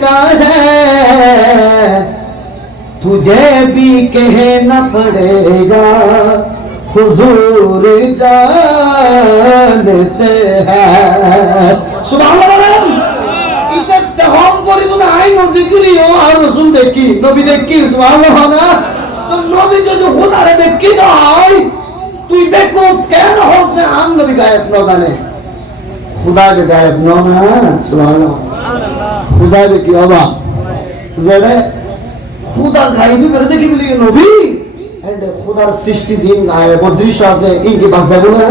का है तुझे भी कहना पड़ेगा हुजूर जानते हैं সুবহানাল্লাহ বলেন এটা দেহম পরিবনে আই নবী গিলিও আর রাসূল দেখি নবী দেখি সুবহানাল্লাহ না তো নবী যদি খোদারে দেখি হয় তুই দেখো কেন হচ্ছে আম নবী গায়েব ন জানে খুদা কে গায়েব ন না সুবহানাল্লাহ খুদা কে হবা? যেটা খুদা গায়েবি করে দেখি বলি, নবী? এন্ড খুদার সৃষ্টি জিন গায়েব অদৃশ্য আছে ইনকে বাঁচাবো না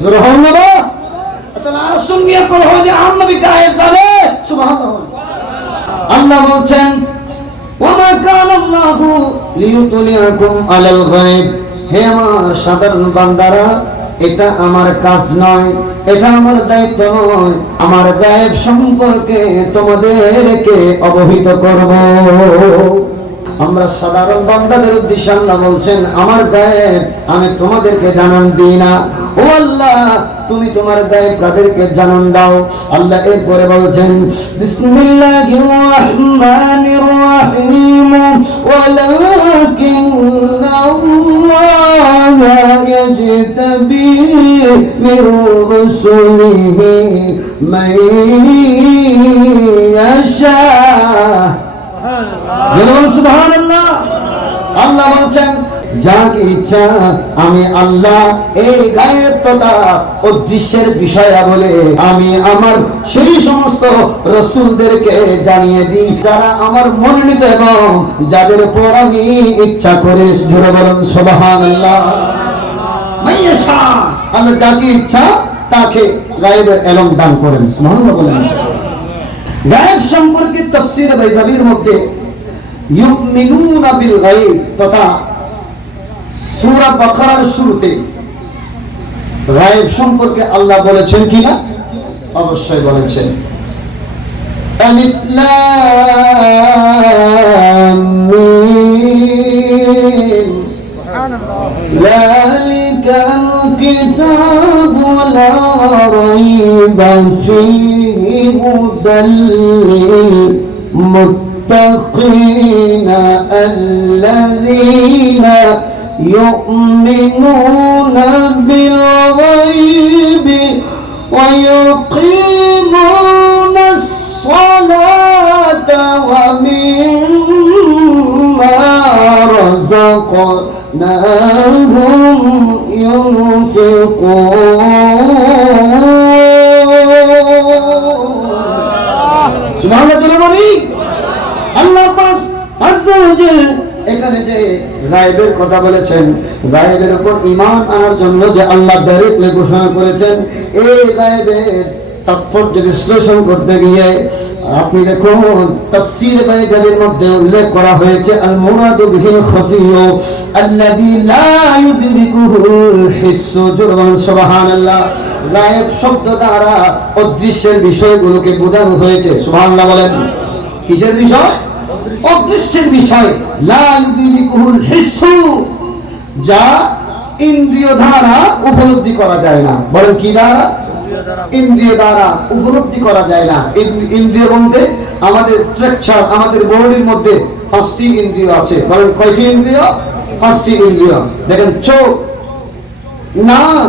জোরে হন না বা তাহলে আর সুন্নিয়া করে হয় যে আম নবী গায়েব যাবে সুবহানাল্লাহ। আল্লাহ বলছেন, ওমা কান আল্লাহু লিয়ুতলিয়াকুম আলাল গায়ব। হে আমার সাধারণ বান্দারা, এটা আমার কাজ নয়। এটা আমার দায়িত্ব নয়, আমার গায়েব সম্পর্কে তোমাদেরকে অবহিত করব। আমরা সাধারণ বান্দাদের উদ্দেশ্যে আল্লাহ বলছেন, আমার গায়েব, আমি তোমাদেরকে জানান দিই না। ও আল্লাহ, তুমি তোমার গায়েব কাদেরকে জানান দাও। আল্লাহ এরপরে বলছেন, বিসমিল্লাহির রহমানির রহিম ওয়ালাকিন আল্লাহ ইয়াজতাবি মির রুসুলিহি মান ইয়াশা বলুন সুবহানাল্লাহ আল্লাহ বলছেন যাকে ইচ্ছা, আমি আল্লাহ এই গায়েব তথা অদৃশ্যের বিষয়া বলে আমি আমার সেই সমস্ত রসুলদেরকে জানিয়ে দিই, যারা আমার মনোনীত এবং যাদের উপর আমি ইচ্ছা করে জোরে বলুন মাইয়াশা, আল্লাহ যাকে ইচ্ছা তাকে গায়েবের এলম দান করেন, সুবহানাল্লাহ বলেন। গায়েব সম্পর্কে তফসির বাইজাবির মধ্যে, ইউমিনুনা বিল গায়ব তথা সুরা বাখারার শুরুতে গায়েব সম্পর্কে আল্লাহ বলেছেন কি না অবশ্যই বলেছেন। আলিফ লাম মিম। يؤمنون بالغيب ويقيمون الصلاة ومما رزقناهم ينفقون. سبحان الله الله الله الله عز وجل যে গায়েবের কথা বলেছেন। গায়েবের উপর ঈমান আনার জন্য যে আল্লাহ ডাইরেক্টলি ঘোষণা করেছেন, এই তাৎপর্য বিশ্লেষণ করতে গিয়ে আপনি দেখুন মধ্যে উল্লেখ করা হয়েছে আল মুরাদু খাফিয়ু আল্লাযী লা হিসসু সুবহানাল্লাহ। গায়েব শব্দ দ্বারা অদৃশ্যের বিষয়গুলোকে বোঝানো হয়েছে, সুবহানাল্লাহ বলেন। কিসের বিষয়? অদৃশ্যের বিষয়। লা ইউদরিকুহুল হিসসু যা ইন্দ্রিয় দ্বারা উপলব্ধি করা যায় না। বলেন কি দ্বারা? ইন্দ্রিয় দ্বারা উপলব্ধি করা যায় না। ইন্দ্রিয় বলতে আমাদের স্ট্রাকচার আমাদের বডির মধ্যে পাঁচটি ইন্দ্রিয় আছে। বলেন কয়টি ইন্দ্রিয়? পাঁচটি ইন্দ্রিয়। দেখেন, চোখ, নাক,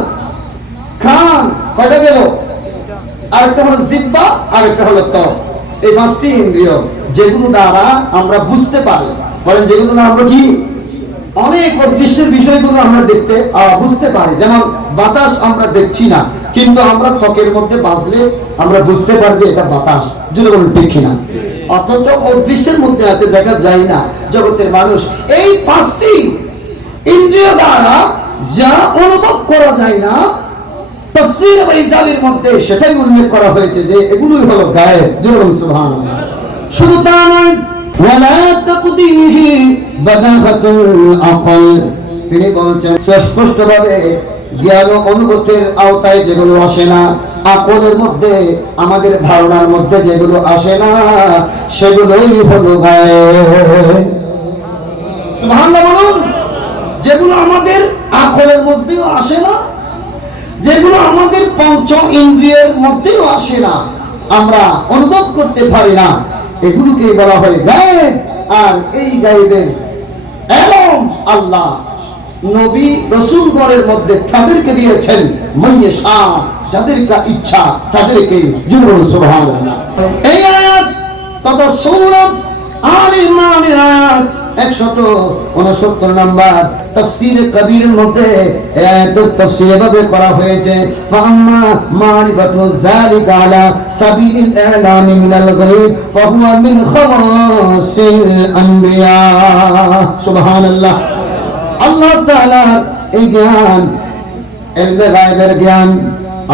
কান, কয়টা গেল? আরেকটা হলো জিব্বা, আরেকটা হলো ত্বক। এই পাঁচটি ইন্দ্রিয়। যেগুলো দ্বারা আমরা বুঝতে পারি। বলেন, যেগুলো না আমরা কি? অনেক অদৃশ্যের বিষয়গুলো আমরা দেখতে বুঝতে পারি। যেমন, বাতাস আমরা দেখছি না, কিন্তু আমরা ত্বকের মধ্যে বাজলে আমরা বুঝতে পারি যে এটা বাতাস। যদি বলুন, ঠিক কিনা? অথচ অদৃশ্যের মধ্যে আছে, দেখা যায় না, জগতের মানুষ। এই পাঁচটি ইন্দ্রিয় দ্বারা যা অনুভব করা যায় না, তফসির মধ্যে সেটাই উল্লেখ করা হয়েছে যে এগুলোই হলো গায়েব। জোরুন সুবহানাল্লাহ। শুধু তা নয় ওয়ালা তাকদিহি বাদাহাতুল আকল। তিনি বলছেন, সুস্পষ্টভাবে জ্ঞান ও অনুভূতির আওতায় যেগুলো আসে না, আকলের মধ্যে, আমাদের ধারণার মধ্যে যেগুলো আসে না, সেগুলোই হলো বলুন, যেগুলো আমাদের আকলের মধ্যেও আসে না, যেগুলো আমাদের পঞ্চ ইন্দ্রিয়ের মধ্যেও আসে না, আমরা অনুভব করতে পারি না। এগুলোকে বলা হয় গায়েব। আর এই গায়েবের এলম আল্লাহ। নবী রসুলগড়ের মধ্যে তাদেরকে দিয়েছেন, মাইয়ে শাহ যাদের ইচ্ছা তাদেরকে জীবন সুবহানাল্লাহ। এই আয়াত তথা সৌরভ আল ইমরানের আয়াত একশত উনসত্তর নাম্বার। তফসির কবির মধ্যে তফসির এভাবে করা হয়েছে ফাম্মা মারিফাতু যালিকা আলা সাবিলিল ইলামি মিনাল গায়ব, ফাহুয়া মিন খাওয়াসিল আম্বিয়া সুবহানাল্লাহ। আল্লাহ তাআলা এই জ্ঞান এলবে গায়েবের জ্ঞান,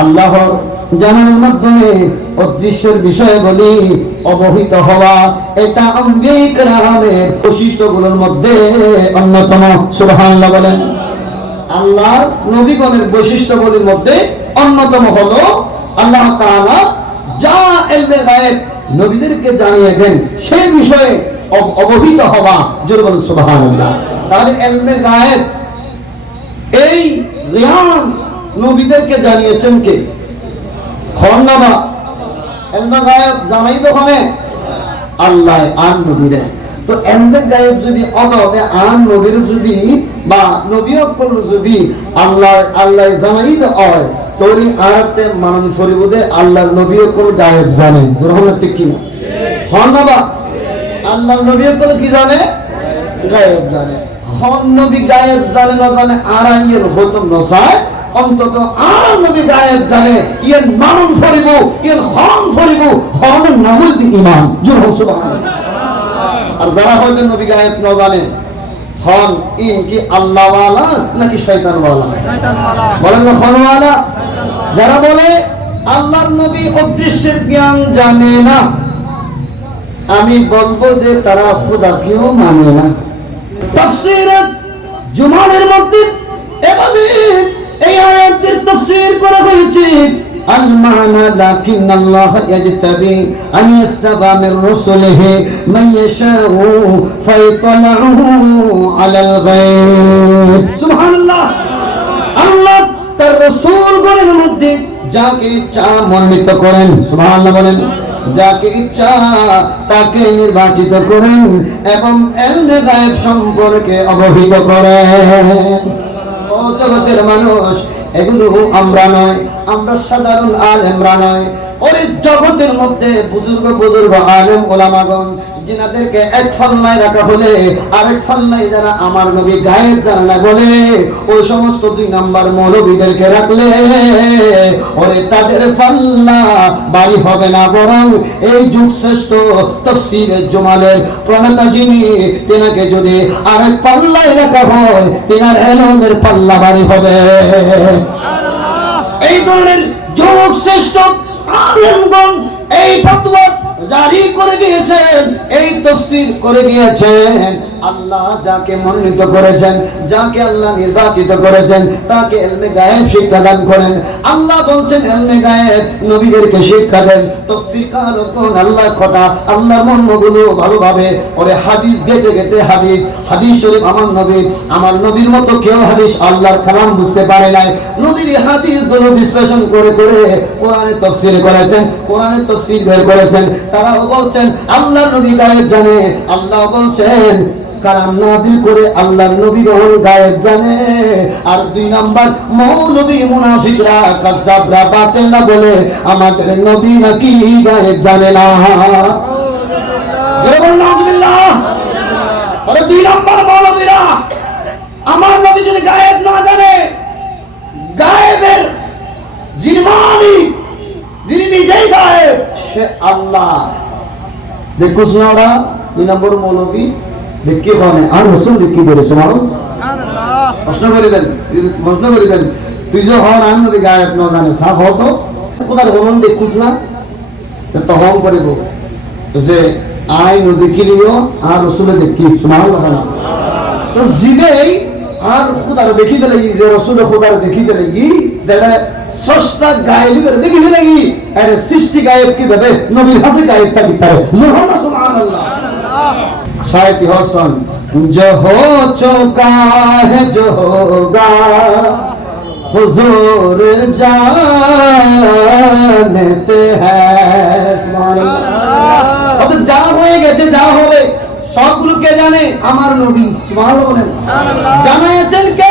আল্লাহর জানানোর মাধ্যমে অদৃশ্যের বিষয় বলি অবহিত হওয়া এটা অঙ্গীকারের বৈশিষ্ট্যগুলোর মধ্যে অন্যতম। সুবহানাল্লাহ বলেন। আল্লাহর নবীগণের বৈশিষ্ট্যগুলির মধ্যে অন্যতম হলো আল্লাহ তাআলা যা এলবে গায়েব নবীদেরকে জানিয়ে দেন, সেই বিষয়ে অবহিত হওয়া। জোর বলেন, সুবহানাল্লাহ। তাহলে এলবে গায়েব এই রিয়ান নবীদেরকে জানিয়েছেন কে? খন্নাবা এলমে গায়েব জানাই তো ওখানে আল্লাহ আন নবীরে তো এলমে গায়েব যদি অনবে আন নবীর যদি বা নবী অকল যদি আল্লাহ আল্লাহ জানাই তো হয়, তোরি আয়াতে মানন ফরিবুদে আল্লাহর নবী অকল গায়েব জানে। রহমত কি না খন্নাবা আল্লাহর নবী অকল কি জানে? গায়েব জানে। হন নবী গায়েব জানে না জানে আর আইয়ের হতম নসায় অন্তত আর নবী গায়েব জানে ইয়ের মানন ফরিব ইয়ের হন ফরিব হনের নামই দি ইমান জোর হোক সুবহানাল্লাহ। আর যারা হয়তো নবী গায়েব ন জানে হন ইন কি আল্লাহ ওয়ালা নাকি শয়তান ওয়ালা বলেন না হন ওয়ালা যারা বলে আল্লাহর নবী অদৃশ্যের জ্ঞান জানে না আমি বলব যে তারা খুদাকেও মানে না। তাফসীরাত জুমানের মধ্যে এভাবে এই আয়াতের তাফসীর করা হয়েছে المعنى لكن الله يجتبي أن يستفى من رسله من يشاء فيطلعه على الغيب سبحان الله আল্লাহ তার রসুলগণের মধ্যে যাকে ইচ্ছা মনোনীত করেন সুবহানাল্লাহ বলেন যাকে ইচ্ছা তাকে নির্বাচিত করেন এবং এলমে গায়েব সম্পর্কে অবহিত করেন ও জগতের মানুষ, এগুলো আমরা নয়, আমরা সাধারণ আলেমরা নয়। ওই জগতের মধ্যে বুজুর্গ বুজুর্গ আলেম ওলামাগণ যিনাদেরকে এক ফাল্লায় রাখা হলে, আরেক ফাল্লায় যারা আমার নবী জানে বলে ওই সমস্ত দুই নাম্বার মৌলবীদেরকে রাখলে, ওরে তাদের পাল্লা বাড়ি হবে না, বরং এই যুগ শ্রেষ্ঠ জমালের প্রণেতা যিনি, তেনাকে যদি আরেক পাল্লায় রাখা হয়, তেনার এলমের পাল্লা বাড়ি হবে। এই ধরনের যুগ শ্রেষ্ঠ আলেমগণ, এই ফতোয়া জারি করে দিয়েছেন, এই তফসির করে দিয়েছেন। আল্লাহ যাকে মনোনীত করেছেন, যাকে আল্লাহ নির্বাচিত করেছেন, তাকে এলমে গায়েব শিক্ষা দান করেন। আল্লাহ বলছেন, এলমে গায়েব নবীদেরকে শিক্ষা দেন। তফসির কারণ আল্লাহর কথা, আল্লাহর মর্মগুলো ভালোভাবে ওরে হাদিস গেটে গেটে হাদিস। হাদিস শরীফ আমার নবী আমার নবীর মতো কেউ হাদিস আল্লাহর কালাম বুঝতে পারে নাই। নবীর হাদিসগুলো বিশ্লেষণ করে করে কোরআনে তফসির করেছেন কোরআনে তফসির বের করেছেন। তারাও বলছেন আল্লাহ নবী গায়েব জানে। আল্লাহ বলছেন, কালাম নাজিল করে আল্লাহর নবী গ্রহণ গায়েব জানে। আর দুই নাম্বার, মৌলবী মুনাফিকরা, কাজ্জাবরা বাতিল না বলে আমাদের নবী নাকি গায়েব জানে না। দুই নাম্বার মৌলবীরা, আমার নবী যদি গায়েব না জানে সে আল্লাহ। দেখোস না ওরা দুই নম্বর মৌলবী, দেখি ওখানে আর রসুল দেখি ধরেছে মানুষ প্রশ্ন করিবেন প্রশ্ন করিবেন। তুই যে হন, আমি নবী গায়েব ন জানে হরণ দেখুস না? করিব। যে আই নদী আর রসুলে দেখি শোনা হবে না। তো জিবেই আর খুদার দেখি দিলে যে রসুল খুদার দেখি দিলে স্রষ্টা গায়েব দেখি দিলে ই আরে সৃষ্টি গায়েব কি ভাবে নবীর হাসে গায়েব থাকি পারে জোহর সুবহানাল্লাহ शायद हसन जो हो चुका है जो होगा हुजूर जानते हैं सुभान अल्लाह। अब যা হয়ে গেছে যা হবে সবগুলো কে জানে আমার নবী সুবহানাল্লাহ বলেন জানাইছেন কে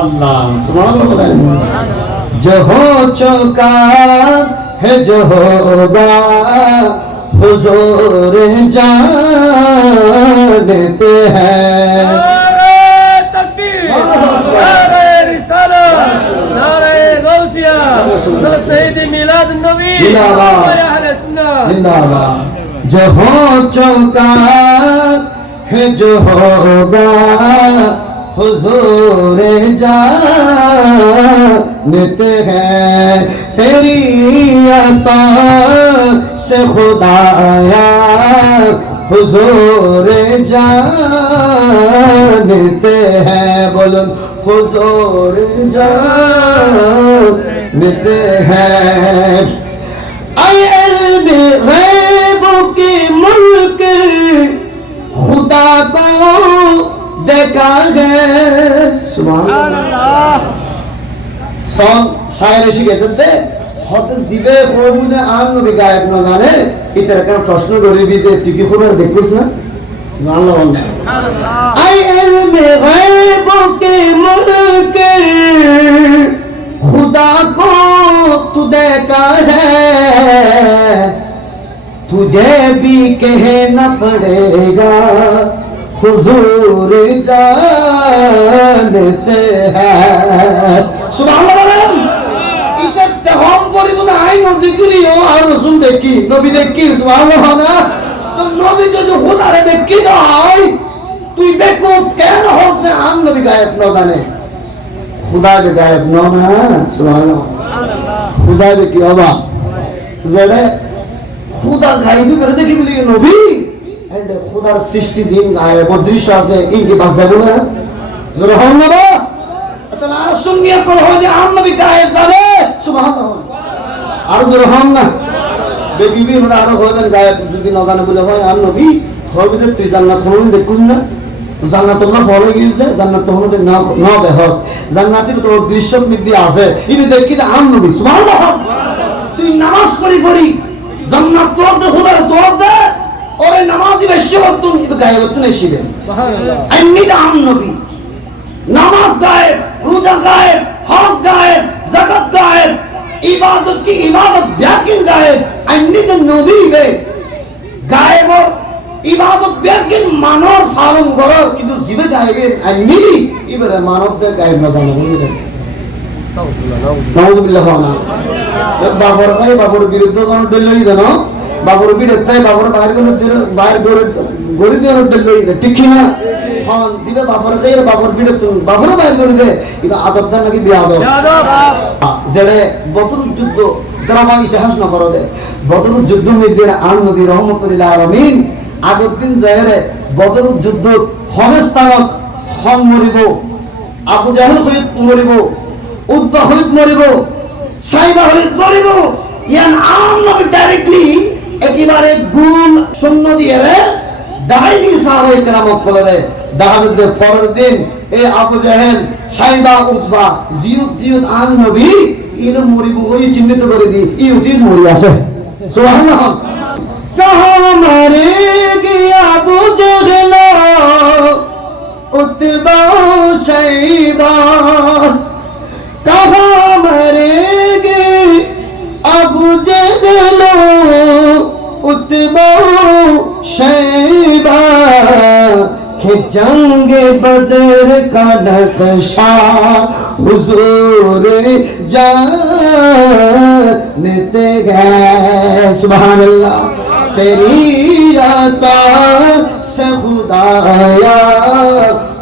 اللہ سبحان اللہ۔ جو ہو چوکا ہے جو ہوگا حضور جانتے ہیں جو ہو چوکا ہے جو ہوگا حضور جانت ہے تیری عطا سے خدا آیا۔ حضور جانت ہے بول حضور جانت ہے علم غیب کی ملک देखा है सुभान সন শায়ের শিখে দিতে হতে জিবে কোনে আন নবী গায়ব না জানে ইতার কেন প্রশ্ন করিবি যে তুই কি খবর দেখুস না সুবহানাল্লাহ আল্লাহ আই ইলমে গায়ব কে মুলক खुदा को तू देखा है तुझे भी कहना पड़ेगा হুজুর জানতে হ্যাঁ। সুবহানাল্লাহ এটা তেহম করিব না আই ও আর রাসূল দেখি, নবী দেখি, সুবহানাল্লাহ না। তো নবী যদি দেখি না তুই বেকুব কেন হোস যে আম নবী গায়েব না খুদা কে গায়েব না মানে, খুদা কে কি অবাক? যেটা খুদা গায়েব করে দেখি নবী এন্ড খুদার সৃষ্টি জিন গায়েব দৃশ্য আছে বাঁচাবো না জোরে হন না তাহলে আর সুন্নিয়া কল হয় যে আম নবী গায়েব যাবে সুবহানাল্লাহ। আর জোরে হন না? বেবিবি হলে আরও হইবেন গায়েব যদি না বলে হয় আম নবী হবে যে তুই জান্নাত হন দেখুন না। জান্নাতুল্লাহ পরে গিয়েছে জান্নাত হতে না না বেহস। জান্নাতি তো দৃশ্য বৃদ্ধি আছে। ইনি দেখি যে আম নবী, সুবহানাল্লাহ। তুই নামাজ পড়ি পড়ি। জান্নাত তোর দে, খোদার তোর দে। ওরে নামাজি বেশি হতুন ইবে গায়েব হতুন এসিবেন সুবহান আল্লাহ এমনি আম নবী। নামাজ গায়েব রোজা গায়েব হজ গায়েব জাকাত গায়েব ইবাদত কি ইবাদত ব্যাকিন গায়েব এমনি তো নবী বে। গায়েব ইবাদত ব্যাকিন মানর ফালন করো কিন্তু জিবে গায়েবেন এমনি ইবারে মানবদের গায়েব না জানো বুঝলেন নাউজুবিল্লাহ না। বাবর ভাই বাবর বিরুদ্ধে কোন দিল্লি দেন বাবর বিরুদ্ধে বাবর বাইরে কোন বাইরে গরে গরিব ঠিক কি না? হন জিবে বাবর ভাই বাবর বাইরে করে দে এটা আদব নাকি বিয়া আদব? বদর যুদ্ধ ড্রামা ইতিহাস ন করো দে বদর যুদ্ধ মিদিন আন নবী রহমতুল্লাহ আলামিন আগর দিন জয়েরে বদর যুদ্ধ হনে স্থানত হন মরিব আবু জাহেল হইত মরিব উদ্বা হইত মরিব সাইবা হইত মরিব। ইয়ান আম নবী ডাইরেক্টলি একেবারে গুণ শূন্য দিয়ে রে দাঁড়িয়ে সাহাবাই কেরামত করে রে পরের দিন এ আবু জাহেল, সাইবা উদ্বা জিউদ জিউদ আন নবী, ইলম মরিব ওই চিহ্নিত করে দি ইউটির মরি আছে সুবহানাল্লাহ। কাহা মারে গিয়া আবু জাহেল সাইবা মারে جنگ بدر کا نقشا حضور جانتے گئے سبحان اللہ۔ تیری عطا سے خدا آیا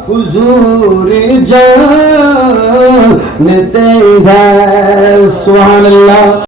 حضور جانتے گئے سبحان اللہ۔